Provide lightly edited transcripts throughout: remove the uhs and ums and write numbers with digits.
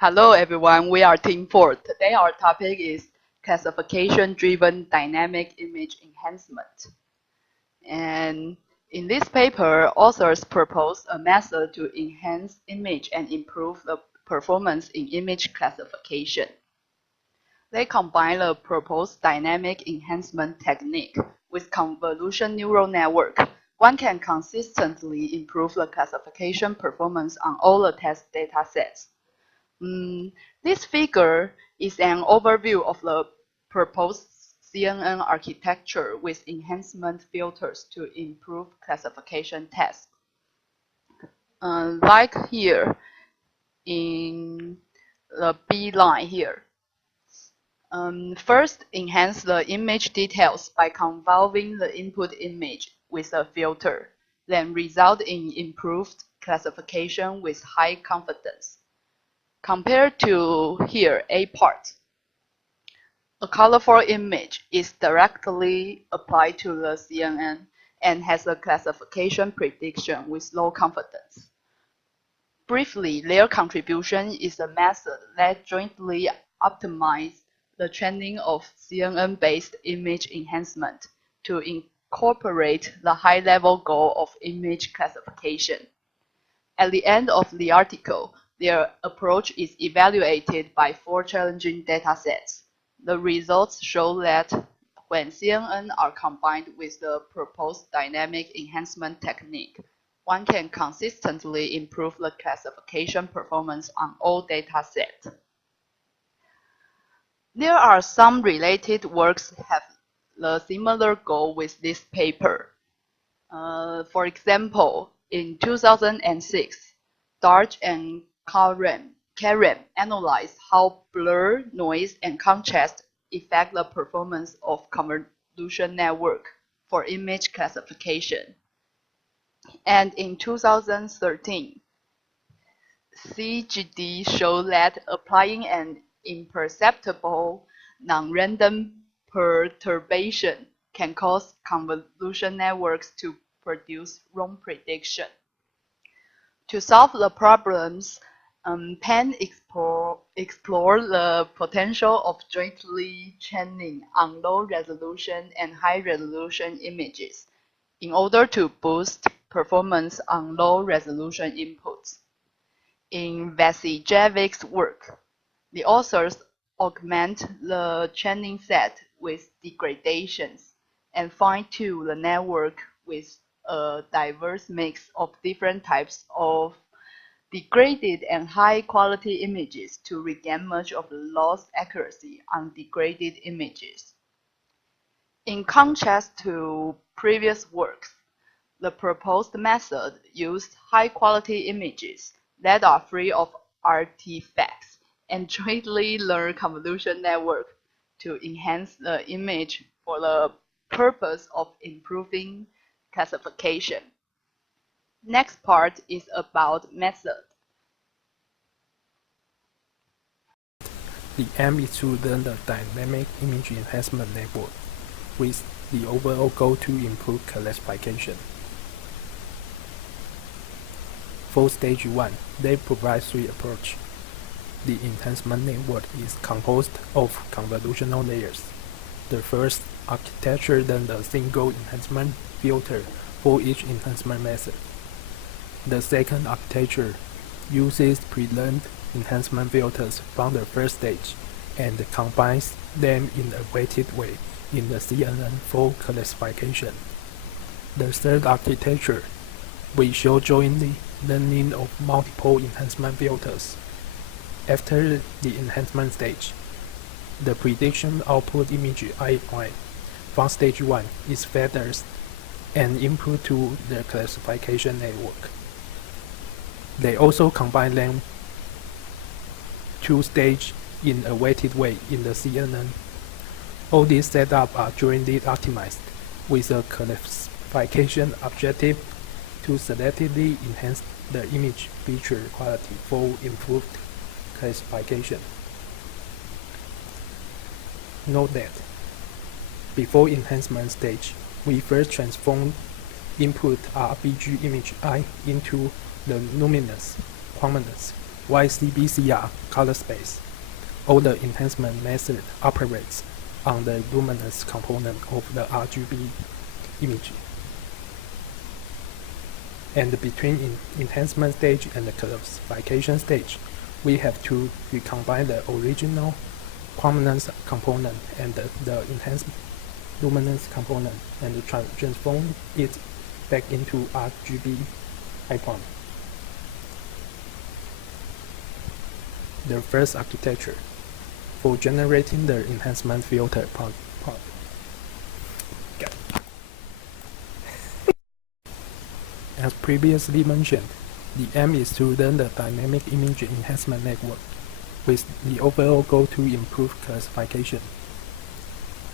Hello everyone, we are Team 4. Today our topic is classification-driven dynamic image enhancement. And in this paper, authors propose a method to enhance image and improve the performance in image classification. They combine the proposed dynamic enhancement technique with convolution neural network. One can consistently improve the classification performance on all the test data sets. This figure is an overview of the proposed CNN architecture with enhancement filters to improve classification tests. Like here in the B line here. First, enhance the image details by convolving the input image with a filter, then result in improved classification with high confidence. Compared to here, A part, a colorful image is directly applied to the CNN and has a classification prediction with low confidence. Briefly, their contribution is a method that jointly optimizes the training of CNN-based image enhancement to incorporate the high-level goal of image classification. At the end of the article, their approach is evaluated by 4 challenging datasets. The results show that when CNN are combined with the proposed dynamic enhancement technique, one can consistently improve the classification performance on all datasets. There are some related works have the similar goal with this paper. For example, in 2006, Darch and Karen analyzed how blur, noise, and contrast affect the performance of convolution network for image classification. And in 2013, CGD showed that applying an imperceptible non-random perturbation can cause convolution networks to produce wrong prediction. To solve the problems, Penn explored the potential of jointly training on low-resolution and high-resolution images in order to boost performance on low-resolution inputs. In Vasijevic's work, the authors augment the training set with degradations and fine-tune the network with a diverse mix of different types of degraded and high-quality images to regain much of the lost accuracy on degraded images. In contrast to previous works, the proposed method used high-quality images that are free of artifacts and jointly learn convolution network to enhance the image for the purpose of improving classification. Next part is about method. The aim is to learn the dynamic image enhancement network with the overall goal to improve classification. For stage 1, they provide 3 approaches. The enhancement network is composed of convolutional layers. The first architecture learns a single enhancement filter for each enhancement method. The second architecture uses pre-learned enhancement filters from the first stage and combines them in a weighted way in the CNN for classification. The third architecture will show jointly learning of multiple enhancement filters. After the enhancement stage, the prediction output image I prime from stage 1 is fed and input to the classification network. They also combine them 2 stages in a weighted way in the CNN. All these setups are jointly optimized with a classification objective to selectively enhance the image feature quality for improved classification. Note that before enhancement stage, we first transform input RBG image I into the luminance, prominence, YCBCR color space. All the enhancement method operates on the luminance component of the RGB image. And between enhancement stage and the classification stage, we have to recombine the original prominence component and the enhanced luminance component and transform it back into RGB icon. The first architecture for generating the enhancement filter part. As previously mentioned, the aim is to learn the dynamic image enhancement network, with the overall goal to improve classification.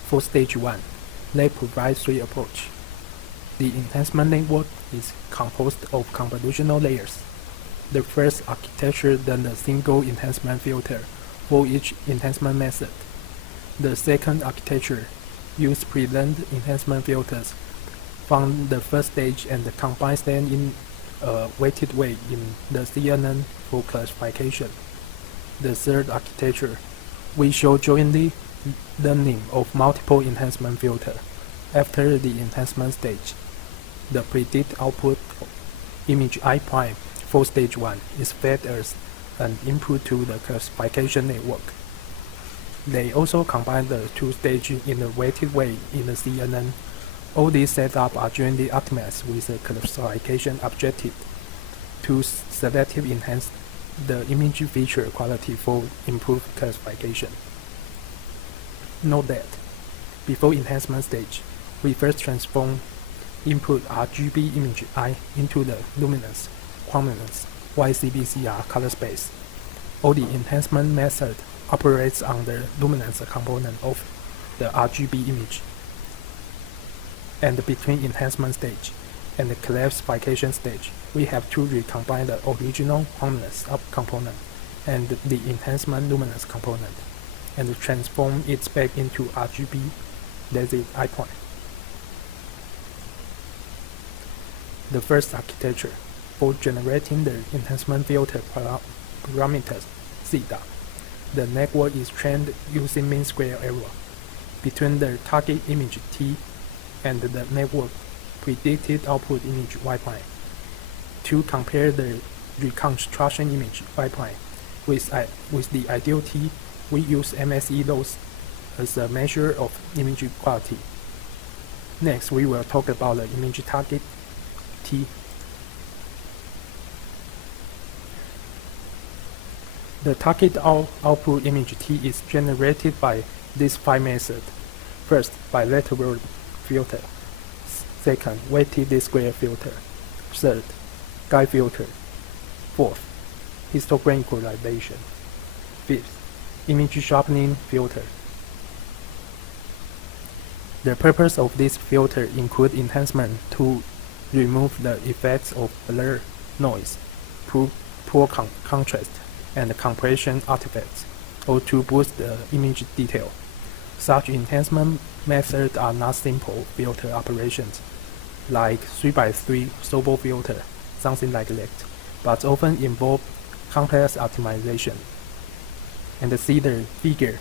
For stage 1, they provide 3 approaches. The enhancement network is composed of convolutional layers. The first architecture then a single enhancement filter for each enhancement method. The second architecture uses present enhancement filters from the first stage and combines them in a weighted way in the CNN for classification. The third architecture, we show jointly learning of multiple enhancement filters. After the enhancement stage, the predicted output image I' for stage 1 is fed as an input to the classification network. They also combine the 2 stages in a weighted way in the CNN. All these setups are jointly optimized with the classification objective to selectively enhance the image feature quality for improved classification. Note that before enhancement stage, we first transform input RGB image I into the luminance, prominence, YCBCR color space. All the enhancement method operates on the luminance component of the RGB image. And between enhancement stage and the classification stage, we have to recombine the original prominence component and the enhancement luminance component, and transform it back into RGB desired icon. The first architecture for generating the enhancement filter parameters theta. The network is trained using mean square error between the target image T and the network predicted output image Y'. To compare the reconstruction image Y' with the ideal T, we use MSE loss as a measure of image quality. Next, we will talk about the image target T. The target output image T is generated by these 5 methods. First, bilateral filter. Second, weighted square filter. Third, guide filter. Fourth, histogram equalization. Fifth, image sharpening filter. The purpose of this filter include enhancement to remove the effects of blur, noise, poor contrast, and compression artifacts, or to boost the image detail. Such enhancement methods are not simple filter operations, like 3x3 Sobel filter, something like that, but often involve complex optimization. And see the figure.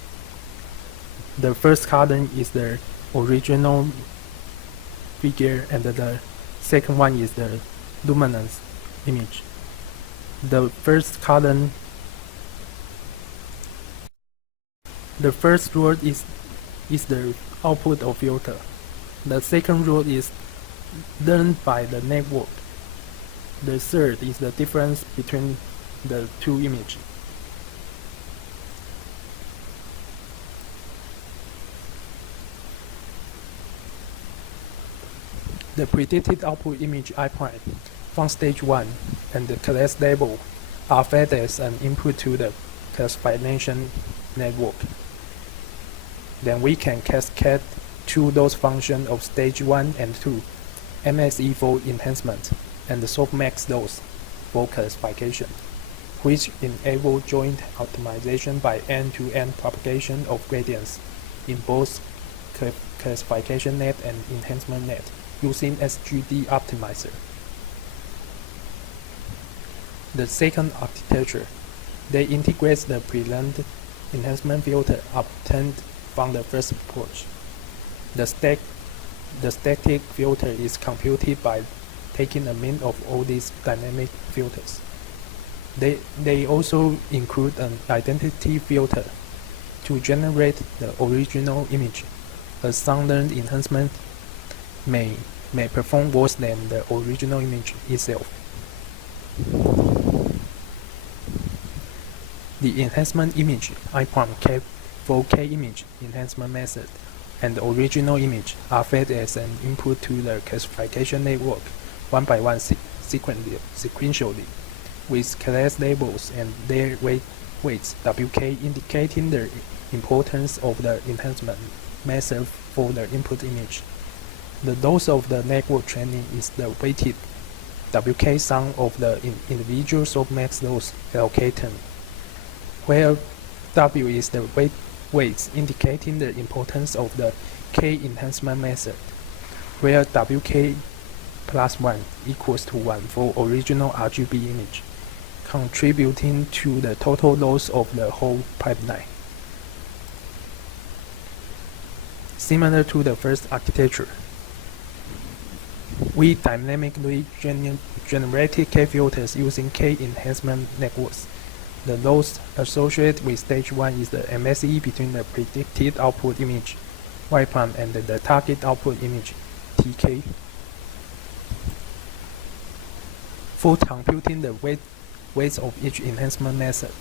The first column is the original figure, and the second one is the luminance image. The first column, the first row is the output of filter. The second row is learned by the network. The third is the difference between the 2 images. The predicted output image I' from stage 1 and the class label are fed as an input to the classification network. Then we can cascade to those functions of stage 1 and 2, MSE for enhancement, and softmax those for classification, which enable joint optimization by end-to-end propagation of gradients in both classification net and enhancement net using SGD optimizer. The second architecture They integrate the pre-learned enhancement filter obtained from the first approach. The static filter is computed by taking a mean of all these dynamic filters. They also include an identity filter to generate the original image. A some-learned enhancement may perform worse than the original image itself. The enhancement image I.K 4K image enhancement method and the original image are fed as an input to the classification network one by one sequentially, with class labels and their weights WK indicating the importance of the enhancement method for the input image. The dose of the network training is the weighted WK sum of the individual softmax dose allocated, where W is the weights indicating the importance of the K enhancement method, where WK plus 1 equals to 1 for original RGB image, contributing to the total loss of the whole pipeline. Similar to the first architecture, we dynamically generated K filters using K enhancement networks. The loss associated with stage 1 is the MSE between the predicted output image Y' and the target output image TK. For computing the weights of each enhancement method,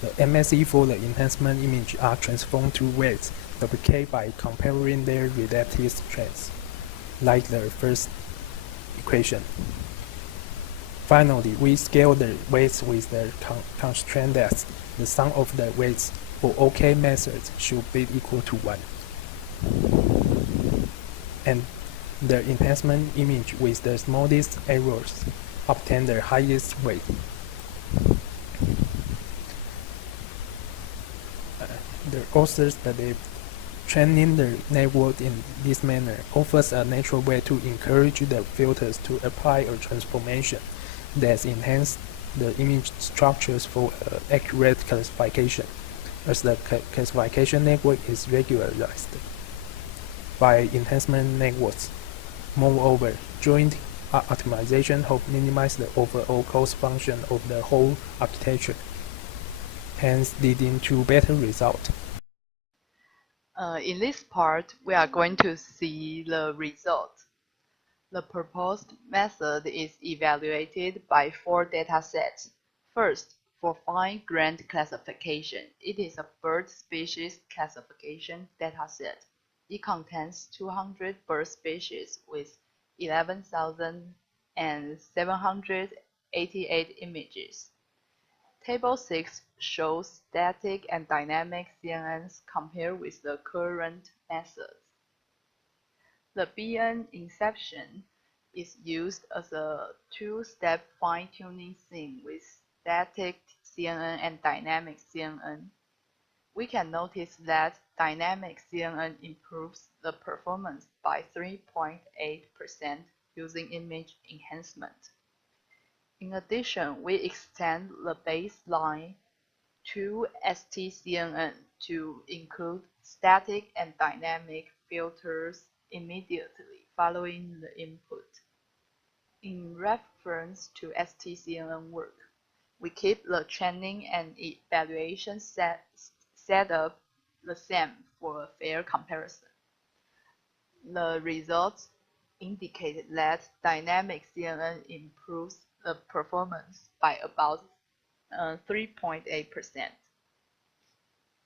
the MSE for the enhancement image are transformed to weights WK by comparing their relative strengths, like the first equation. Finally, we scale the weights with the constraint that the sum of the weights for OK methods should be equal to 1. And the enhancement image with the smallest errors obtain the highest weight. The authors believe training the network in this manner offers a natural way to encourage the filters to apply a transformation that enhances the image structures for accurate classification, as the classification network is regularized by enhancement networks. Moreover, joint optimization helps minimize the overall cost function of the whole architecture, hence leading to better results. In this part, we are going to see the result. The proposed method is evaluated by 4 datasets. First, for fine-grained classification, it is a bird species classification dataset. It contains 200 bird species with 11,788 images. Table 6 shows static and dynamic CNNs compared with the current methods. The BN inception is used as a two-step fine-tuning thing with static CNN and dynamic CNN. We can notice that dynamic CNN improves the performance by 3.8% using image enhancement. In addition, we extend the baseline to STCNN to include static and dynamic filters immediately following the input. In reference to STCNN work, we keep the training and evaluation setup the same for a fair comparison. The results indicate that dynamic CNN improves the performance by about 3.8%.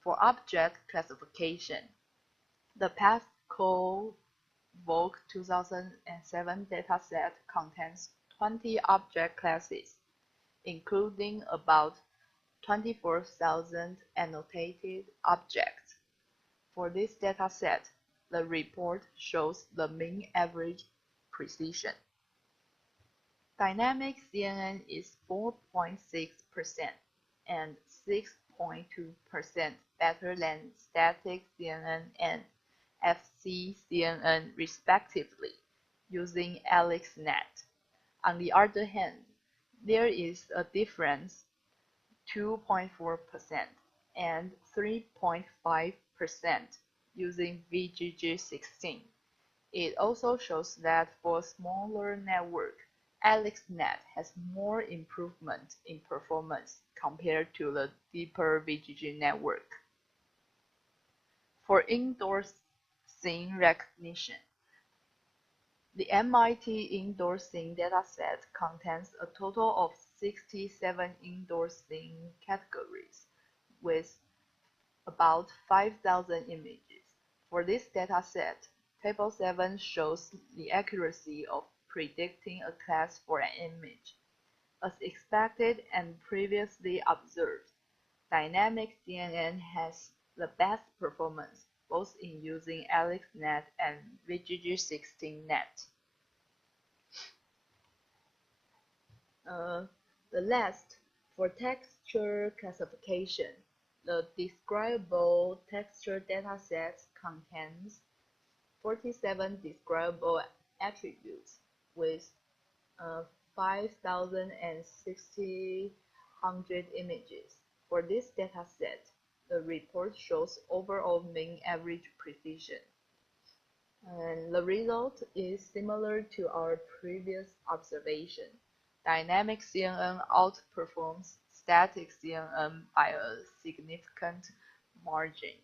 For object classification, the PathCode Vogue 2007 dataset contains 20 object classes, including about 24,000 annotated objects. For this dataset, the report shows the mean average precision. Dynamic CNN is 4.6% and 6.2% better than static CNN and FC-CNN respectively, using AlexNet. On the other hand, there is a difference 2.4% and 3.5% using VGG16. It also shows that for smaller network, AlexNet has more improvement in performance compared to the deeper VGG network. For indoor scene recognition, the MIT indoor scene dataset contains a total of 67 indoor scene categories with about 5,000 images. For this dataset, Table 7 shows the accuracy of predicting a class for an image. As expected and previously observed, Dynamic CNN has the best performance both in using AlexNet and VGG16net. The last, for texture classification, the describable texture dataset contains 47 describable attributes with 5,600 images. For this dataset, the report shows overall mean average precision. And the result is similar to our previous observation. Dynamic CNN outperforms static CNN by a significant margin.